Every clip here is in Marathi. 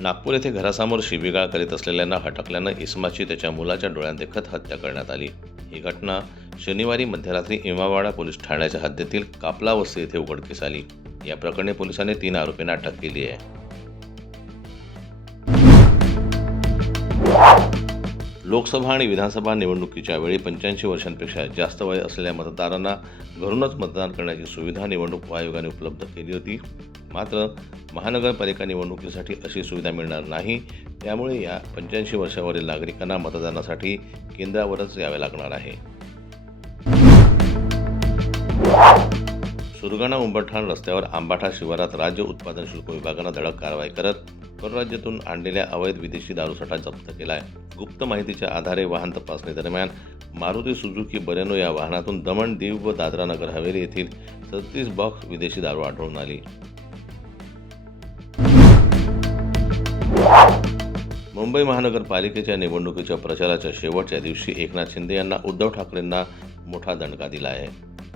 नागपूर येथे घरासमोर शिवीगाळ करीत असलेल्यांना हटकल्यानं इसमाची त्याच्या मुलाच्या डोळ्यात देखत हत्या करण्यात आली। ही घटना शनिवारी मध्यरात्री इमामवाडा पोलीस ठाण्याच्या हद्दीतील कापला वस्ती येथे उघडकीस आली। या प्रकरणी पोलिसांनी 3 आरोपींना अटक केली आहे। लोकसभा आणि विधानसभा निवडणुकीच्या वेळी 85 वर्षांपेक्षा जास्त वय असलेल्या मतदारांना घरूनच मतदान करण्याची सुविधा निवडणूक आयोगाने उपलब्ध केली होती। मात्र महानगरपालिका निवडणुकीसाठी अशी सुविधा मिळणार नाही। त्यामुळे या 85 वर्षावरील नागरिकांना मतदानासाठी केंद्रावरच यावे लागणार आहे। सुरगाणा उंबरठाण रस्त्यावर आंबाठा शिवारात राज्य उत्पादन शुल्क विभागानं धडक कारवाई करत परराज्यातून आणलेल्या अवैध विदेशी दारूसाठा जप्त केला आहे। गुप्त माहितीच्या आधारे वाहन तपासणी दरम्यान मारुती सुझुकी बलेनो या वाहनातून दमण, दीव व दादरा नगर हवेली येथील 36 बॉक्स विदेशी दारू आढळून आली। मुंबई महानगरपालिकेच्या निवडणुकीच्या प्रचाराच्या शेवटच्या दिवशी एकनाथ शिंदे यांना उद्धव ठाकरेंना मोठा दणका दिला आहे।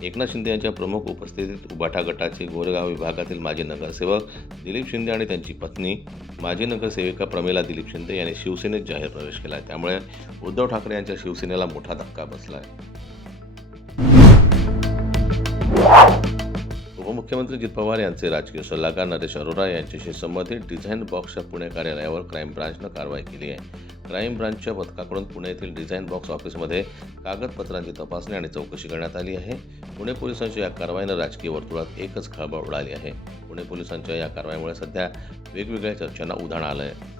एकनाथ शिंदे यांच्या प्रमुख उपस्थितीत उबाठा गटाचे गोरेगाव विभागातील माजी नगरसेवक दिलीप शिंदे आणि त्यांची पत्नी माजी नगरसेविका प्रमिला दिलीप शिंदे यांनी शिवसेनेत जाहीर प्रवेश केला। त्यामुळे उद्धव ठाकरे यांच्या शिवसेनेला मोठा धक्का बसला आहे। उपमुख्यमंत्री अजित पवार यांचे राजकीय सल्लागार नरेश अरोरा यांच्याशी संबंधित डिझाईन बॉक्सच्या पुणे कार्यालयावर क्राईम ब्रांचनं कारवाई केली आहे। क्राईम ब्रांचच्या पथकाकडून पुणे येथील डिझाईन बॉक्स ऑफिसमध्ये कागदपत्रांची तपासणी आणि चौकशी करण्यात आली आहे। पुणे पोलिसांच्या या कारवाईनं राजकीय वर्तुळात एकच खळबळ उडाली आहे। पुणे पोलिसांच्या या कारवाईमुळे सध्या वेगवेगळ्या चर्चांना उधाण आलं आहे।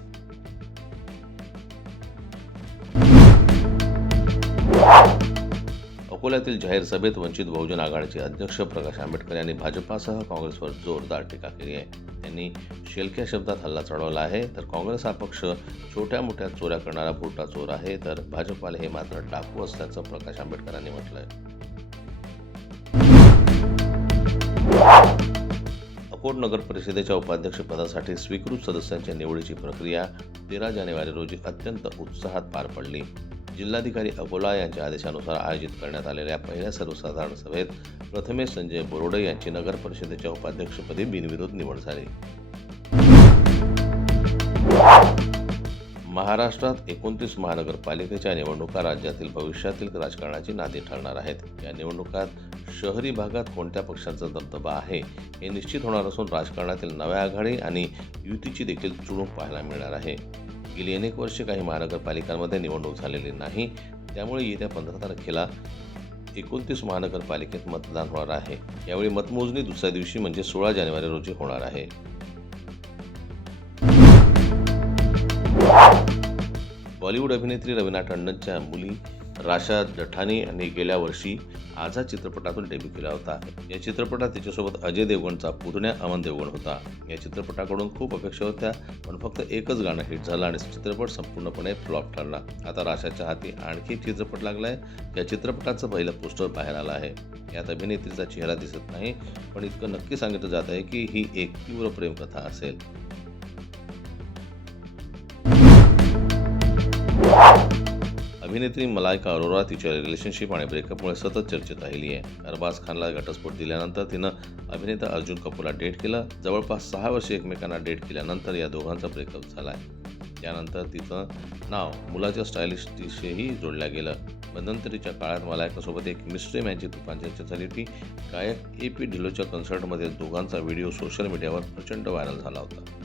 अकोल्यातील जाहीर सभेत वंचित बहुजन आघाडीचे अध्यक्ष प्रकाश आंबेडकर यांनी भाजपासह काँग्रेसवर जोरदार टीका केली आहे। त्यांनी शेलक्या शब्दात हल्ला चढवला आहे। तर काँग्रेस हा पक्ष छोट्या मोठ्या चोऱ्या करणारा भुरटा चोर आहे, तर भाजपाला हे मात्र डाकू असल्याचं प्रकाश आंबेडकरांनी म्हटलं आहे। अकोट नगर परिषदेच्या उपाध्यक्ष पदासाठी स्वीकृत सदस्यांच्या निवडीची प्रक्रिया 13 जानेवारी रोजी अत्यंत उत्साहात पार पडली। जिल्हाधिकारी अकोला यांच्या आदेशानुसार आयोजित करण्यात आलेल्या पहिल्या सर्वसाधारण सभेत प्रथमेश संजय बोरोडे यांची नगर परिषदेच्या उपाध्यक्षपदी बिनविरोध निवड झाली। महाराष्ट्रात 29 महानगरपालिकेच्या निवडणुका राज्यातील भविष्यातील राजकारणाची नांदी ठरणार आहेत। या निवडणुकात शहरी भागात कोणत्या पक्षांचा दबदबा आहे हे निश्चित होणार असून राजकारणातील नव्या आघाडी आणि युतीची देखील चुणूक पाहायला मिळणार आहे। गेली अनेक वर्षे काही महानगरपालिकांमध्ये निवडणूक झालेली नाही, त्यामुळे येत्या 15 तारखेला 29 महानगरपालिकेत मतदान होणार आहे। यावेळी मतमोजणी दुसऱ्या दिवशी म्हणजे 16 जानेवारी रोजी होणार आहे। बॉलिवूड अभिनेत्री रवीना टंडनच्या मुली राशा जठानी यांनी गेल्या वर्षी आझाद चित्रपटातून डेब्यू केला होता। या चित्रपटात तिच्यासोबत अजय देवगणचा पुतण्या अमन देवगण होता। या चित्रपटाकडून खूप अपेक्षा होत्या, पण फक्त एकच गाणं हिट झालं आणि चित्रपट संपूर्णपणे फ्लॉप ठरला। आता राशाच्या हाती आणखी एक चित्रपट लागलाय। या चित्रपटाचं पहिलं पोस्टर बाहेर आलं आहे। यात अभिनेत्रीचा चेहरा दिसत नाही, पण इतकं नक्की सांगितलं जात आहे की ही एक तीव्र प्रेमकथा असेल। अभिनेत्री मलायका अरोरा तिच्या रिलेशनशिप आणि ब्रेकअपमुळे सतत चर्चेत राहिली आहे। अरबाज खानला घटस्फोट दिल्यानंतर तिनं अभिनेता अर्जुन कपूरला डेट केलं। जवळपास 6 वर्षे एकमेकांना डेट केल्यानंतर या दोघांचा ब्रेकअप झाला आहे। त्यानंतर तिचं नाव मुलाच्या स्टायलिस्टशीही जोडलं गेलं। मध्यंतरीच्या काळात मलायकासोबत एक मिस्ट्री मॅनची तुफान चर्चा झाली होती। गायक AP ढिल्लोच्या कन्सर्टमध्ये दोघांचा व्हिडिओ सोशल मीडियावर प्रचंड व्हायरल झाला होता।